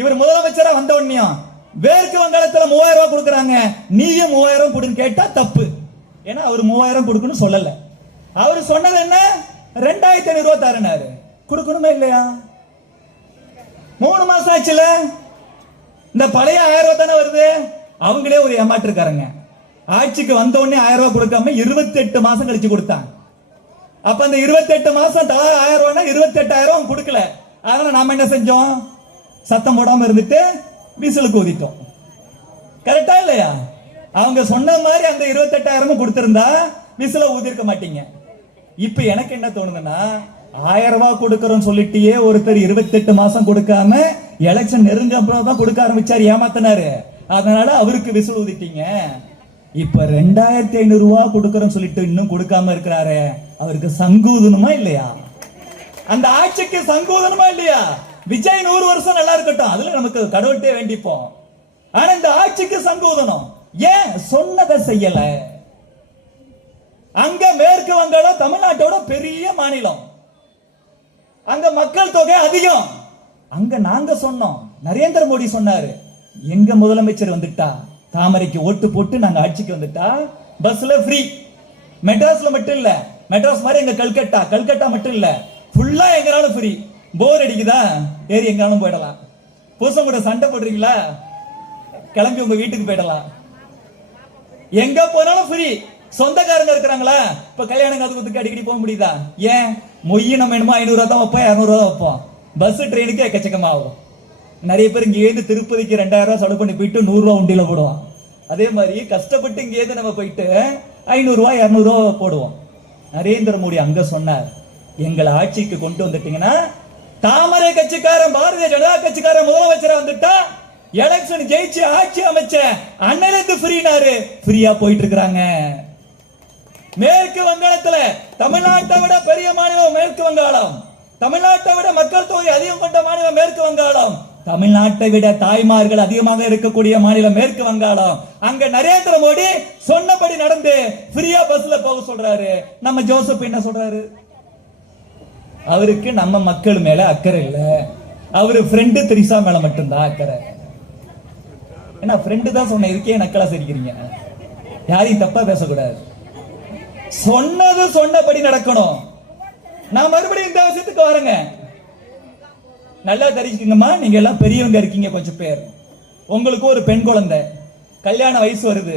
இவர் முதலமைச்சரா வந்த உடனே மேற்கு வங்காளத்துல 3000 ரூபாய் கொடுக்கறாங்க, நீயும் 3000 கொடுன்னு கேட்டா தப்பு. ஏன்னா அவர் 3000 கொடுக்கணும் சொல்லல. அவர் சொன்னது என்ன, 2500 ரூபாய் தரனாரு. கொடுக்கணுமா இல்லையா? 3 மாசம் ஆச்சுல. இந்த பழைய 1000 ரூபாய் தானே வருது. அவங்களே ஒரு ஏமாற்றிருக்காருங்க. ஆட்சிக்கு வந்த உடனே 1000 ரூபாய் கொடுக்காம 28 மாசம் கழிச்சு கொடுத்தாங்க. அப்ப அந்த 28 மாசம் 1000 ரூபாய் 28,000 கொடுக்கல. அதனால நாம என்ன செஞ்சோம், சத்தம் போடாம இருந்துட்டு விசிலுக்கு ஊதிட்டோம். கரெக்டா இல்லையா? அவங்க சொன்ன மாதிரி அந்த 28,000 கொடுத்திருந்தா விசில ஊதிருக்க மாட்டீங்க. இப்ப எனக்கு என்ன தோணுதுன்னா, 1000 ரூபாய் கொடுக்கறோம் சொல்லிட்டியே ஒருத்தர் 28 மாசம் கொடுக்காம எலெக்ஷன் நெருங்க அப்புறம் தான் கொடுக்க ஆரம்பிச்சாரு, ஏமாத்தினாரு. அதனால அவருக்கு விசில் ஊதிட்டீங்க. இப்ப 2500 ரூபாய் கொடுக்கறோம் சொல்லிட்டு இன்னும் கொடுக்காம இருக்கிறாரு, அவருக்கு சங்கூதணுமா இல்லையா? அந்த ஆட்சிக்கு சங்கூதணுமா இல்லையா? விஜய் 100 வருஷம் நல்லா இருக்கட்டும், அதுல நமக்கு கடவுள்கிட்டே வேண்டிப்போம். ஆனா இந்த ஆட்சிக்கு சங்கூதனம் ஏன்? சொன்னதை செய்யல. அங்க மேற்கு வங்காளம் தமிழ்நாட்டோட பெரிய மாநிலம், அங்க மக்கள் தொகை அதிகம். அங்க நாங்க சொன்னோம், நரேந்திர மோடி சொன்னாரு, எங்க முதலமைச்சர் வந்துட்டா தாமரைக்கு ஓட்டு போட்டு நாங்க ஆட்சிக்கு வந்துட்டா பஸ்ல ஃப்ரீ. மெட்ராஸ்ல மட்டும் இல்ல, மெட்ராஸ் மாதிரி எங்க கல்கட்டா மட்டும் இல்ல, ஃபுல்லா எங்கனாலும் ஃப்ரீ. போர் அடிக்குதா ஏறி எங்கனாலும் போயிடலாம். புருஷன் கூட சண்டை போடுறீங்களா, கிளம்பி உங்க வீட்டுக்கு போயிடலாம். எங்க போனாலும் ஃப்ரீ. சொந்தக்காரங்க இருக்கிறாங்களா, இப்ப கல்யாணம் காதுகுத்துக்கு அடிக்கடி போக முடியுதா? ஏன்? மொய் நம்ம என்னமோ 500 ரூபாய் தான் வைப்போம், 200 ரூபாய் வைப்போம். பஸ் ட்ரெயினுக்கு எக்கச்சக்கமா ஆகும். நிறைய பேர் இங்க ஏந்து திருப்பதிக்கு 2000 ரூபாய் செலவு பண்ணி போயிட்டு 100 ரூபாய் உண்டியில போடுவோம். அதே மாதிரி கஷ்டப்பட்டு இங்க ஏந்து நம்ம போயிட்டு 500 ரூபாய் 200 ரூபாய் போடுவோம். நரேந்திர மோடி அங்க சொன்னார், எங்களை ஆட்சிக்கு கொண்டு வந்துட்டீங்கன்னா தாமரை கட்சிக்காரன் பாரதிய ஜனதா கட்சிக்காரன் முதலமைச்சரா வந்துட்டா எலெக்ஷன் ஜெயிச்சு ஆட்சி அமைச்ச அன்னையிலிருந்து ஃப்ரீனாரு. ஃப்ரீயா போயிட்டு இருக்கிறாங்க. மேற்கு வங்காளத்துல தமிழ்நாட்டை விட பெரிய மாநிலம் மேற்கு வங்காளம், தமிழ்நாட்டை விட மக்கள் தொகை அதிகம் கொண்ட மாநிலம் மேற்கு வங்காளம், தமிழ்நாட்டை விட தாய்மார்கள் அதிகமாக இருக்கக்கூடிய மாநிலம் மேற்கு வங்காளம். அங்க நரேந்திர மோடி சொன்னபடி நடந்து ஃப்ரீயா பஸ்ல போக சொல்றாரு. நம்ம ஜோசப் என்ன சொல்றாரு, அவருக்கு நம்ம மக்கள் மேல அக்கறை இல்ல, அவரு ஃப்ரெண்டு திரிசா மேல மட்டும்தான் அக்கறை. என்ன ஃப்ரெண்டு தான் சொன்ன, இதுக்கே நக்கலா சிரிக்கிறீங்க? யாரையும் தப்பா பேசக்கூடாது. சொன்னது சொன்னபடி நடக்கணும். நான் மறுபடியும் இந்த விஷயத்துக்கு வரேங்க. நல்லா தெரிஞ்சுக்கங்கம்மா, நீங்க எல்லாம் பெரியவங்க இருக்கீங்க கொஞ்சம் பேர். உங்களுக்கு ஒரு பெண் குழந்தை, கல்யாண வயசு வருது,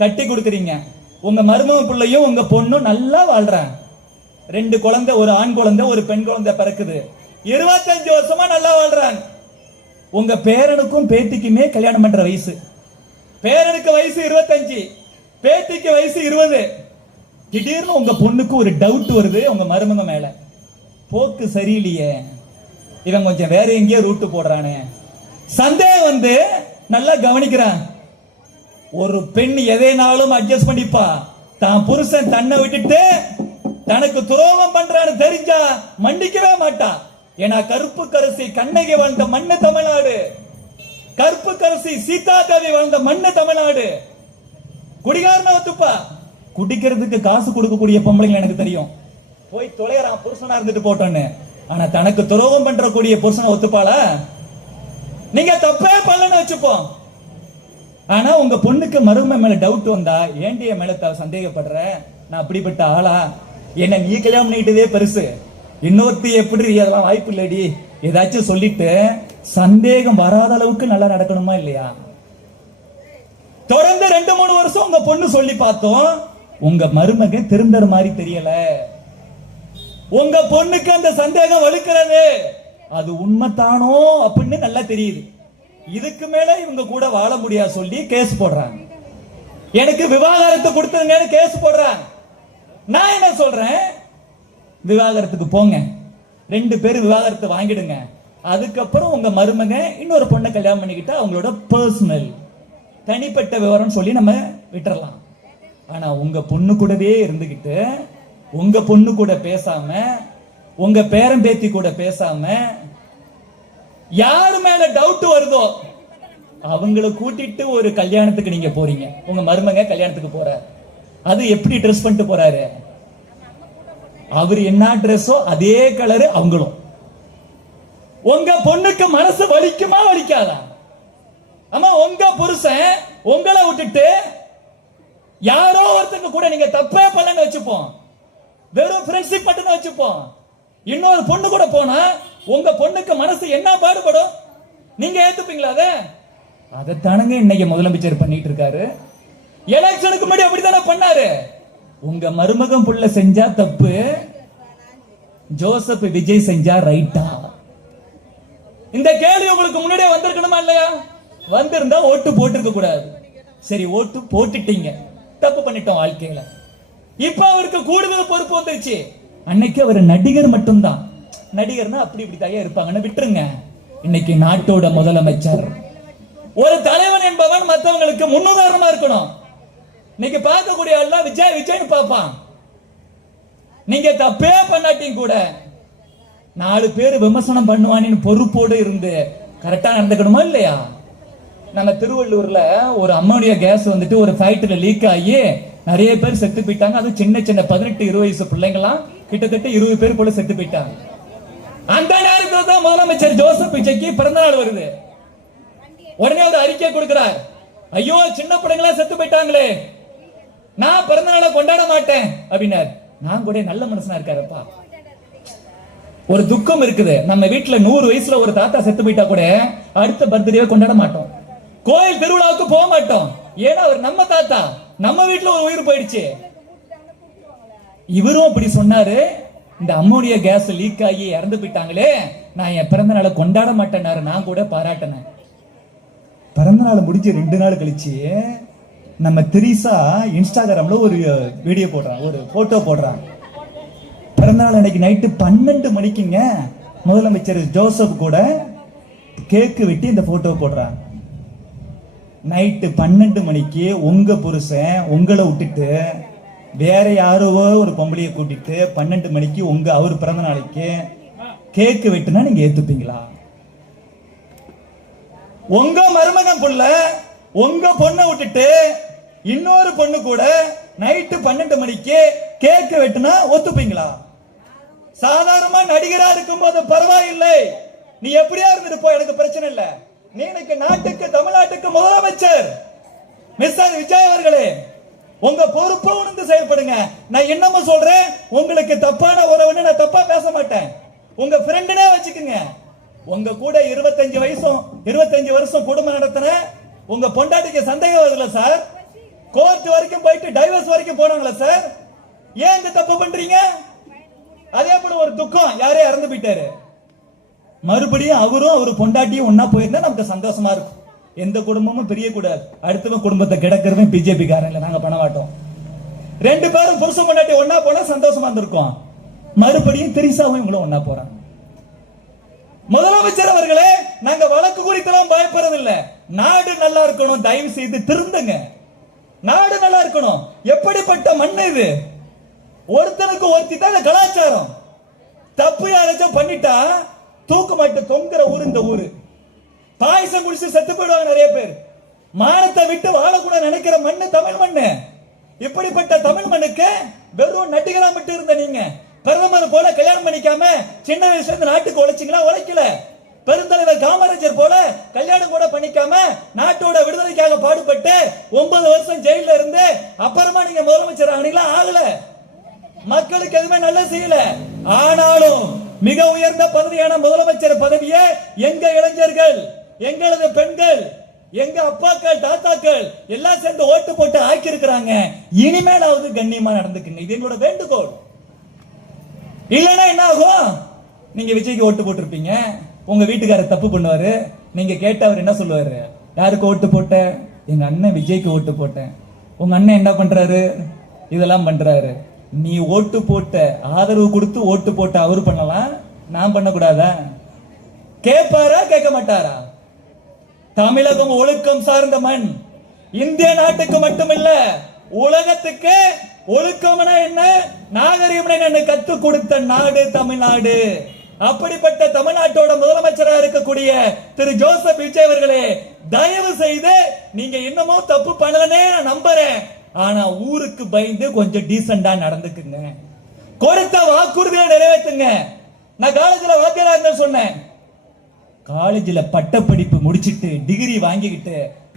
கட்டி கொடுக்குறீங்க. உங்க மருமக பிள்ளையும் உங்க பொண்ணும் நல்லா வாழ்றாங்க. 2 குழந்தை, ஒரு ஆண் குழந்தை ஒரு பெண் குழந்தை பிறக்குது. 25 வருஷமா நல்லா வாழ்றாங்க. உங்க பேரனுக்கும் பேத்திக்குமே கல்யாணம் பண்ற வயசு. பேரனுக்கு வயசு 25, பேத்திக்கு வயசு 20. திடீர்னு உங்க பொண்ணுக்கு ஒரு டவுட் வருது உங்க மருமக மேல, போக்கு சரியில்லையே, இவன் கொஞ்சம் வேற எங்கேயோ ரூட்டு போடுறானே. சந்தேகம் வந்து நல்லா கவனிக்கிறான். ஒரு பெண் எதைனாலும் அட்ஜஸ்ட் பண்ணிப்பா. தான் புருஷன் தன்னை விட்டுட்டு தனக்கு துரோகம் பண்றான்னு தெரிஞ்சா மன்னிக்கவே மாட்டா. ஏன்னா கருப்பு கரசி கண்ணகி வாழ்ந்த மண்ணு தமிழ்நாடு, கருப்பு கரசி சீதா தேவி வாழ்ந்த மண்ணு தமிழ்நாடு. குடிகாரன ஒத்துப்பா. குடிக்கிறதுக்கு காசு கொடுக்கக்கூடிய பொம்பளைங்க எனக்கு தெரியும், போய் தொலைறான் புருஷனா இருந்துட்டு போட்டோன்னு. ஆனா தனக்கு துரோகம் பண்றக்கூடிய புருஷனை ஒத்துப்பாளா? நீங்க தப்பே பண்ணலன்னு வச்சுப்போம். ஆனா உங்க பொண்ணுக்கு மருமக மேல டவுட் வந்தா, ஏண்டிய மேல சந்தேகப்படுற, நான் அப்படிப்பட்ட ஆளா, என்ன நீ கல்யாணம் பண்ணிட்டதே பெருசு, இன்னொருத்தி எப்படி, அதெல்லாம் வாய்ப்பு இல்லடி, ஏதாச்சும் சொல்லிட்டு சந்தேகம் வராத அளவுக்கு நல்லா நடக்கணுமா இல்லையா? தொடர்ந்து 2-3 வருஷம் உங்க பொண்ணு சொல்லி பார்த்தோம், உங்க மருமக திருந்தற மாதிரி தெரியல. உங்க பொண்ணுக்கு அந்த சந்தேகம் வலுக்கிறது, அது உண்மைத்தானோ அப்படின்னு நல்லா தெரியுது. இதுக்கு மேல இவங்க கூட வாழ முடியாது சொல்லி கேஸ் போடுறாங்க. எனக்கு விவாகரத்து கொடுத்துருங்கன்னு கேஸ் போடுறாங்க. நான் என்ன சொல்றேன், விவாகரத்துக்கு போங்க, 2 பேரும் விவாகரத்து வாங்கிடுங்க. அதுக்கப்புறம் உங்க மருமக இன்னொரு பொண்ணை கல்யாணம் பண்ணிக்கிட்டா அவங்களோட பர்சனல் தனிப்பட்ட விவரம் சொல்லி நம்ம விட்டுறலாம். ஆனா உங்க பொண்ணு கூடவே இருந்துகிட்டு, உங்க பொண்ணு கூட பேசாம, உங்க பேரன் பேத்தி கூட பேசாம, யாரு மேல டவுட் வருதோ அவங்களை கூட்டிட்டு ஒரு கல்யாணத்துக்கு நீங்க போறீங்க. உங்க மருமக கல்யாணத்துக்கு போற, அது எப்படி ட்ரெஸ் பண்ணிட்டு போறாரு, அவர் என்ன ட்ரெஸ்ஸோ அதே கலரு அவங்களும். உங்க பொண்ணுக்கு மனசு வலிக்குமா வலிக்காதா? ஆமா, உங்க புருஷன் உங்களை விட்டுட்டு யாரோ ஒருத்தங்க கூட நீங்க தப்பே பண்ணலன்னு வச்சுப்போம், வெறும் ஃப்ரெண்ட்ஷிப் மட்டும் வச்சுப்போம், இன்னொரு பொண்ணு கூட போனா உங்க பொண்ணுக்கு மனசு என்ன பாடுபடும்? நீங்க ஏத்துப்பீங்களா? அதைத்தானுங்க இன்னைக்கு முதலமைச்சர் பண்ணிட்டு இருக்காரு. எலெக்ஷனுக்கு முன்னாடி அப்படித்தானே பண்ணாரு. உங்க மருமகன் புள்ள செஞ்சா தப்பு, ஜோசப் விஜய் செஞ்சா ரைட்டா? இந்த கேள்வி உங்களுக்கு முன்னாடியே வந்திருக்கணுமா இல்லையா? வந்திருந்தா ஓட்டு போட்டிருக்க கூடாது. சரி, ஓட்டு போட்டுட்டீங்க, தப்பு பண்ணிட்டோம் வாழ்க்கையில. இப்ப அவருக்கு கூடுதல் பொறுப்பு வந்துருச்சு. அன்னைக்கு அவர் நடிகர் மட்டும்தான், நடிகர்னா அப்படி இப்படி தயா இருப்பாங்கன்னு விட்டுருங்க. இன்னைக்கு நாட்டோட முதலமைச்சர். ஒரு தலைவன் என்பவன் மற்றவங்களுக்கு முன்னுதாரணமா இருக்கணும். இன்னைக்கு பார்க்கக்கூடிய ஆள்லாம் விஜய் விஜய்னு பார்ப்பான். நீங்க தப்பே பண்ணாட்டியும் கூட 4 பேர் விமர்சனம் பண்ணுவானின்னு பொறுப்போடு இருந்து கரெக்டா நடந்துக்கணுமா இல்லையா? நம்ம திருவள்ளூர்ல ஒரு அம்மோனியா கேஸ் வந்துட்டு ஒரு ஃபேக்டரியில லீக் ஆகி நிறைய பேர் செத்து போயிட்டாங்க. அது சின்ன சின்ன 18-20 வயசு பிள்ளைங்களாம் கிட்டத்தட்ட 20 பேர் போல செத்து போயிட்டாங்க. அந்த நேரத்தில் தான் முதலமைச்சர் ஜோசப் விஜய்க்கு பிறந்த நாள் வருது. உடனே ஒரு அறிக்கை கொடுக்கிறார். ஐயோ, சின்ன பிள்ளைங்களா செத்து போயிட்டாங்களே, நான் பிறந்த நாளை கொண்டாட மாட்டேன் அப்படின்னார். நான் கூட நல்ல மனுஷனா இருக்காருப்பா. ஒரு துக்கம் இருக்குது. நம்ம வீட்டுல 100 வயசுல ஒரு தாத்தா செத்து போயிட்டா கூட அடுத்த பர்த்டே கொண்டாட மாட்டோம், கோயில் திருவிழாவுக்கு போக மாட்டோம். ஏன்னா அவர் நம்ம தாத்தா, நம்ம வீட்டுல ஒரு உயிர் போயிடுச்சு. இவரும் அப்படி சொன்னாரு. இந்த அம்மோனியா கேஸ் லீக் ஆகி இறந்து போயிட்டாங்களே, நான் என் பிறந்த நாளை கொண்டாட மாட்டேன்னாரு. நான் கூட பாராட்டினேன். பிறந்த நாள் முடிஞ்சு 2 நாள் கழிச்சு நம்ம திரிசா இன்ஸ்டாகிராம்ல ஒரு வீடியோ போடுறான், ஒரு போட்டோ போடுறான். பிறந்த நாள் அன்னைக்கு நைட்டு 12 மணிக்குங்க முதலமைச்சர் ஜோசப் கூட கேக்கு வெட்டி இந்த போட்டோ போடுறான். நைட்டு 12 மணிக்கு உங்க புருஷன் உங்களை விட்டுட்டு வேற யாரோ ஒரு பொம்பளையை கூட்டிட்டு 12 மணிக்கு அவர் பிறந்த நாளைக்கு கேக்கு வெட்டுனா நீங்க ஏத்துப்பீங்களா? உங்க மருமகன் புள்ள உங்க பொண்ணை விட்டுட்டு இன்னொரு பொண்ணு கூட நைட்டு 12 மணிக்கு கேக்கு வெட்டுனா ஒத்துப்பீங்களா? சாதாரணமா நடிகரா இருக்கும் போது பரவாயில்லை, நீ எப்படியா இருந்துட்டு போ, எனக்கு பிரச்சனை இல்ல. நீ எனக்கு நாட்டுக்கு தமிழ்நாட்டுக்கு முதலமைச்சர் மிஸ்டர் விஜய் அவர்களே, உங்க பொறுப்பை உணர்ந்து செயல்படுங்க. நான் என்னமோ சொல்றேன், உங்களுக்கு தப்பான உறவுன்னு நான் தப்பா பேச மாட்டேன். உங்க ஃப்ரெண்டுனே வச்சுக்கோங்க. உங்க கூட 25 வருஷம் குடும்பம் நடத்தின உங்க பொண்டாட்டிக்கு சந்தேகம் வருதுல சார், கோர்ட் வரைக்கும் போயிட்டு டைவர்ஸ் வரைக்கும் போனாங்களா சார்? ஏன் இந்த தப்பு பண்றீங்க? அதே போல ஒரு துக்கம், யாரே இறந்து போயிட்டாரு, மறுபடியும் அவரும் அவர் பொண்டாட்டியும் ஒன்னா போயிருந்தா நமக்கு சந்தோஷமா இருக்கும். எந்த குடும்பமும் பிரிய கூடாது. அடுத்தவன் குடும்பத்தை கிடக்கிறவன் பிஜேபி காரன் இல்ல, நாங்க பண்ண மாட்டோம். 2 பேரும் புருஷன் பொண்டாட்டி ஒன்னா போனா சந்தோஷமா இருந்திருக்கும். மறுபடியும் திரிசாவும் இவங்களும் ஒன்னா போறாங்க. முதலமைச்சர் அவர்களே, நாங்க வழக்கு குறித்தெல்லாம் பயப்படுறதில்லை. நாடு நல்லா இருக்கணும், தயவு செய்து திருந்துங்க. நாடு நல்லா இருக்கணும். எப்படிப்பட்ட மண் இது? ஒருத்தனுக்கு ஒருத்தி தான் கலாச்சாரம். தப்பு யாராச்சும் பண்ணிட்டா தூக்கு மாட்டு தொங்குற ஊர் இந்த ஊரு. பாயசம் குடிச்சு செத்து போயிடுவாங்க நிறைய பேர். மானத்தை விட்டு வாழக்கூட நினைக்கிற மண்ணு தமிழ் மண்ணு. இப்படிப்பட்ட தமிழ் மண்ணுக்கு வெறும் நடிகரா மட்டும் இருந்த நீங்க பிரதமர் போல கல்யாணம் பண்ணிக்காம சின்ன வயசுல இருந்து நாட்டுக்கு உழைச்சிங்களா? உழைக்கல. பெருந்தலைவர் காமராஜர் போல கல்யாணம் கூட பண்ணிக்காம நாட்டோட விடுதலைக்காக பாடுபட்டு 9 வருஷம் ஜெயில இருந்து அப்புறமா நீங்க முதலமைச்சர் ஆனீங்களா? ஆகல. மக்களுக்கு எதுவுமே நல்ல செய்யல. ஆனாலும் மிக உயர்ந்த பதவியான முதலமைச்சர் பதவியை எங்க இளைஞர்கள், எங்களது பெண்கள், எங்க அப்பாக்கள், தாத்தாக்கள் எல்லாம் சேர்ந்து ஓட்டு போட்டு ஆக்கி இருக்கிறாங்க. இனிமேலாவது கண்ணியமா நடந்துக்குங்க. இது எங்களோட வேண்டுகோள். இல்லைன்னா என்ன ஆகும்? நீங்க விஜய்க்கு ஓட்டு போட்டிருப்பீங்க, உங்க வீட்டுக்காரர் தப்பு பண்ணுவாரு, நீங்க கேட்ட அவர் என்ன சொல்லுவாரு? யாருக்கு ஓட்டு போட்ட? எங்க அண்ணன் விஜய்க்கு ஓட்டு போட்டேன். உங்க அண்ணன் என்ன பண்றாரு? இதெல்லாம் பண்றாரு. நீ ஓட்டு போட்ட, ஆதரவு கொடுத்து ஓட்டு போட்ட அவரு பண்ணலாம், நான் பண்ணக்கூடாதா? கேட்பாரா கேட்க மாட்டாரா? தமிழகம் ஒழுக்கம் சார்ந்த மண். இந்திய நாட்டுக்கு மட்டுமில்ல, உலகத்துக்கு ஒழுக்கம்னா என்ன, நாகரிகம் என்ன கத்து கொடுத்த நாடு தமிழ்நாடு. அப்படிப்பட்ட தமிழ்நாட்டோட முதலமைச்சரா இருக்கக்கூடிய திரு ஜோசப் விஜய் அவர்களே, தயவு செய்து நீங்க இன்னமும் தப்பு பண்ணலனே நான் நம்புறேன். ஆனா ஊருக்கு பயந்து கொஞ்சம் டீசெண்டா நடந்துக்குங்க. கொடுத்த வாக்குறுதியை நிறைவேற்றுங்க. நான் காலேஜ்ல வாத்தியாரா சொன்னேன், காலேஜ்ல பட்டப்படிப்பு முடிச்சிட்டு டிகிரி வாங்கிக்கிட்டு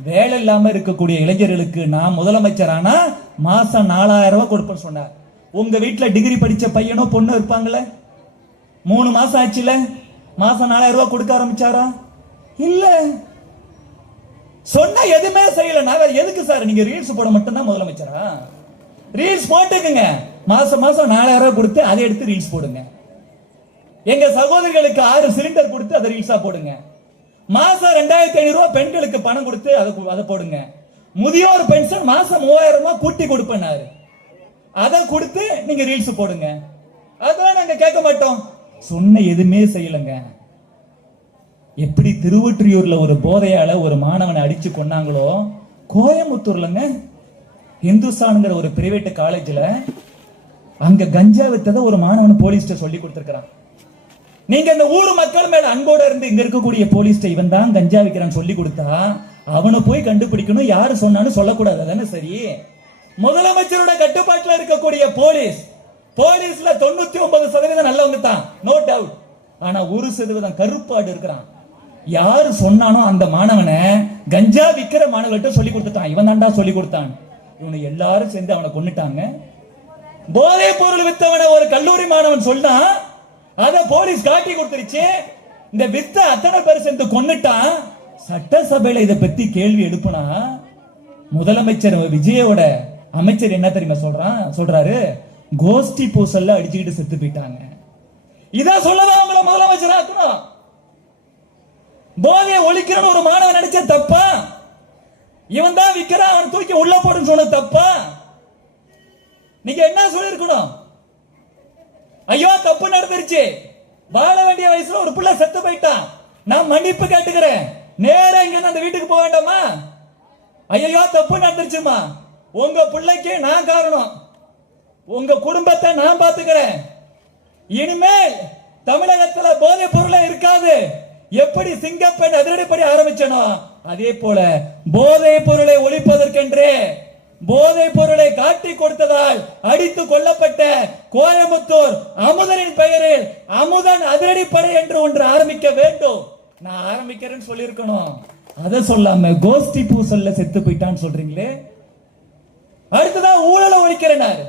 வேலை இல்லாம இருக்கக்கூடிய இளைஞர்களுக்கு நான் முதலமைச்சரானா மாசம் 4000 ரூபாய் கொடுப்பேன்னு சொன்னார். உங்க வீட்டுல டிகிரி படிச்ச பையனோ பொண்ணோ இருப்பாங்களே, 3 மாசம் ஆச்சுல, மாசம் 4000 ரூபாய் கொடுக்க ஆரம்பிச்சாரா? இல்ல. சொன்ன எதுவுமே செய்யலன்னா எதுக்கு சார் நீங்க ரீல்ஸ் போட மட்டும்தான் முதலமைச்சரா? ரீல்ஸ் போட்டுக்குங்க, மாசம் மாசம் 4000 ரூபாய் கொடுத்து அதை எடுத்து ரீல்ஸ் போடுங்க. எங்க சகோதரிகளுக்கு 6 சிலிண்டர் கொடுத்து அதை ரீல்ஸா போடுங்க. மாசம் 2500 ரூபாய் பெண்களுக்கு பணம் கொடுத்து அதை போடுங்க. முதியோர் பென்ஷன் மாசம் 3000 ரூபாய் கூட்டி கொடுப்பேன்னாரு, அதை கொடுத்து நீங்க ரீல்ஸ் போடுங்க. அதான் நாங்க கேட்க மாட்டோம். சொன்ன எதுவுமே செய்யலங்க. எப்படி திருவொற்றியூர்ல ஒரு போதையால ஒரு மாணவனை அடிச்சு கொன்னாங்களோ, கோயம்புத்தூர்லங்க இந்துஸ்தான்ங்கிற ஒரு பிரைவேட் காலேஜ்ல அங்க கஞ்சா வித்தத ஒரு மாணவன் போலீஸ்ட சொல்லி கொடுத்திருக்கான். நீங்க இந்த ஊர் மக்கள் மேல அன்போட இருந்து இங்க இருக்கக்கூடிய போலீஸ்ட இவன் தான் கஞ்சா விக்கிறான்னு சொல்லி கொடுத்தா அவனை போய் கண்டுபிடிக்கணும், யாரு சொன்னான்னு சொல்லக்கூடாது. அதானே சரி? முதலமைச்சரோட கட்டுப்பாட்டில் இருக்கக்கூடிய போலீஸ்ல 99% நல்லவங்க தான், நோ டவுட். ஆனா 1% கருப்பாடு இருக்கிறான். யாரு சொன்னானோ அந்த மாணவனை கஞ்சா விக்கிற மாணவர்கிட்ட சொல்லி கொடுத்துட்டான். இவன் தான்டா சொல்லி கொடுத்தான். இவனை எல்லாரும் சேர்ந்து அவனை கொன்னுட்டாங்க. போதை பொருள் வித்தவன ஒரு கல்லூரி மாணவன் சொன்னா அத போலீஸ் காட்டி கொடுத்துருச்சு. இந்த வித்த அத்தனை பேர் சேர்ந்து கொன்னுட்டான். சட்டசபையில இதை பத்தி கேள்வி எழுப்புனா முதலமைச்சர் விஜயோட அமைச்சர் என்ன தெரியுமா சொல்றாரு? கோஷ்டி பூசல்ல அடிச்சுக்கிட்டு செத்து போயிட்டாங்க. இதான் சொல்லதான் அவங்கள முதலமைச்சர் ஆக்கணும். போதையை ஒழிக்கிறன்னு ஒரு மாணவன் நடிச்ச தப்பா? இவன் தான் விக்கிறான், அவன் தூக்கி உள்ள போடுன்னு சொன்ன தப்பா? நீங்க என்ன சொல்லிருக்கணும்? ஐயோ தப்பு நடந்துருச்சு, வாழ வேண்டிய வயசுல ஒரு புள்ள செத்து போயிட்டான், நான் மன்னிப்பு கேட்டுக்கிறேன், நேரா இங்க அந்த வீட்டுக்கு போக வேண்டாமா? ஐயோ தப்பு நடந்துருச்சுமா, உங்க பிள்ளைக்கு நான் காரணம், உங்க குடும்பத்தை நான் பாத்துக்கிறேன், இனிமேல் தமிழகத்துல போதை பொருளை இருக்காது. எப்படி சிங்கப்பெண் அதிரடிப்படி ஆரம்பிச்சனோ அதே போல போதை பொருளை ஒழிப்பதற்கென்று போதை பொருளை காட்டி கொடுத்ததால் அடித்து கொல்லப்பட்ட கோயம்புத்தூர் அமுதனின் பெயரில் அமுதன் அதிரடிப்படை என்று ஒன்று ஆரம்பிக்க வேண்டும். நான் ஆரம்பிக்கிறேன்னு சொல்லியிருக்கணும், அதை சொல்லாம கோஷ்டி பூசல்ல செத்து போயிட்டான்னு சொல்றீங்களே. அடுத்ததான் ஊழலை ஒழிக்கிறேனாரு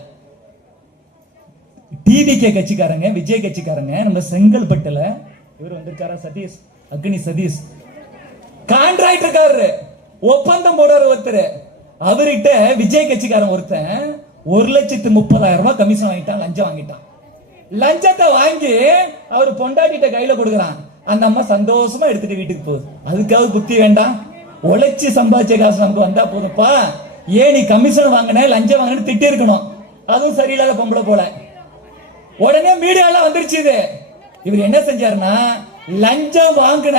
டிவிகே கட்சிக்காரங்க, விஜய் கட்சிக்காரங்க. நம்ம செங்கல்பட்டுல இவர் வந்திருக்காரா, சதீஷ், அக்னி சதீஷ், கான்ட்ராக்டர் ஒப்பந்தம் போடுற ஒருத்தர். அவர்கிட்ட விஜய் கட்சிக்காரன் ஒருத்தன் 1,30,000 ரூபாய் கமிஷன் வாங்கிட்டான், லஞ்சம் வாங்கிட்டான். லஞ்சத்தை வாங்கி அவர் பொண்டாட்டிட்ட கையில கொடுக்குறான். அந்த அம்மா சந்தோஷமா எடுத்துட்டு வீட்டுக்கு போகுது. அதுக்காக புத்தி வேண்டாம், உழைச்சி சம்பாதிச்ச காசு நமக்கு வந்தா போதுப்பா, ஏன் நீ கமிஷன் வாங்கின லஞ்சம் வாங்கினு திட்டி இருக்கணும். அதுவும் சரியில்லாத பொம்பளை போல. உடனே மீடியால வந்துருச்சு இது. இவர் என்ன செஞ்சாருன்னா, லஞ்சம் வாங்கின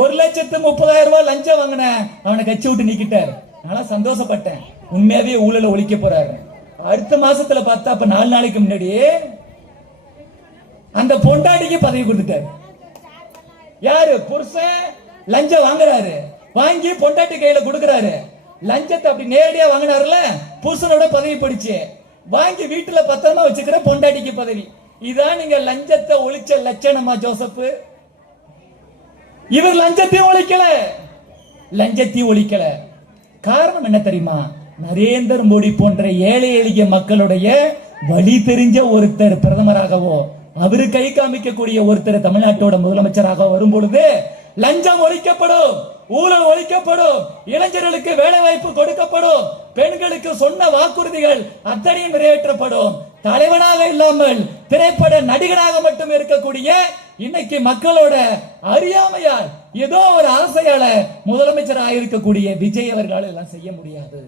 1,30,000 ரூபாய் லஞ்சம் வாங்கின அவனை கட்சி விட்டு நீக்கிட்டாரு. நான் சந்தோஷப்பட்டேன், உண்மையாவே ஊழல ஒழிக்க போறாரு. அடுத்த மாசத்துல பார்த்தா அப்ப 4 நாளைக்கு முன்னாடி அந்த பொண்டாட்டிக்கு பதவி கொடுத்துட்டாரு. யாரு? புருஷன் லஞ்சம் வாங்குறாரு, வாங்கி பொண்டாட்டி கையில கொடுக்கறாரு. லஞ்சத்தை அப்படி நேரடியா வாங்கினாருல, புருஷனோட பதவி படிச்சு வாங்கி வீட்டுல பத்திரமா வச்சுக்கிற பொண்டாட்டிக்கு பதவி. இதான் நீங்க லஞ்சத்தை ஒழிச்ச லட்சணமா ஜோசப்? இவர் லஞ்சத்தையும் ஒழிக்கல. காரணம் என்ன தெரியுமா? நரேந்திர மோடி போன்ற ஏழை எளிய மக்களுடைய வழி தெரிஞ்ச ஒருத்தர் பிரதமராகவோ அவரு கை காமிக்கக்கூடிய ஒருத்தர் தமிழ்நாட்டோட முதலமைச்சராக வரும் பொழுது லஞ்சம் ஒழிக்கப்படும், ஊழல் ஒழிக்கப்படும், இளைஞர்களுக்கு வேலை வாய்ப்பு கொடுக்கப்படும், பெண்களுக்கு சொன்ன வாக்குறுதிகள் அத்தனையும் நிறைவேற்றப்படும். தலைவனாக இல்லாமல் திரைப்பட நடிகனாக மட்டும் இருக்கக்கூடிய இன்னைக்கு மக்களோட அறியாமையால் ஏதோ ஒரு ஆசையால முதலமைச்சராக இருக்கக்கூடிய விஜய் அவர்களால் எல்லாம் செய்ய முடியாது.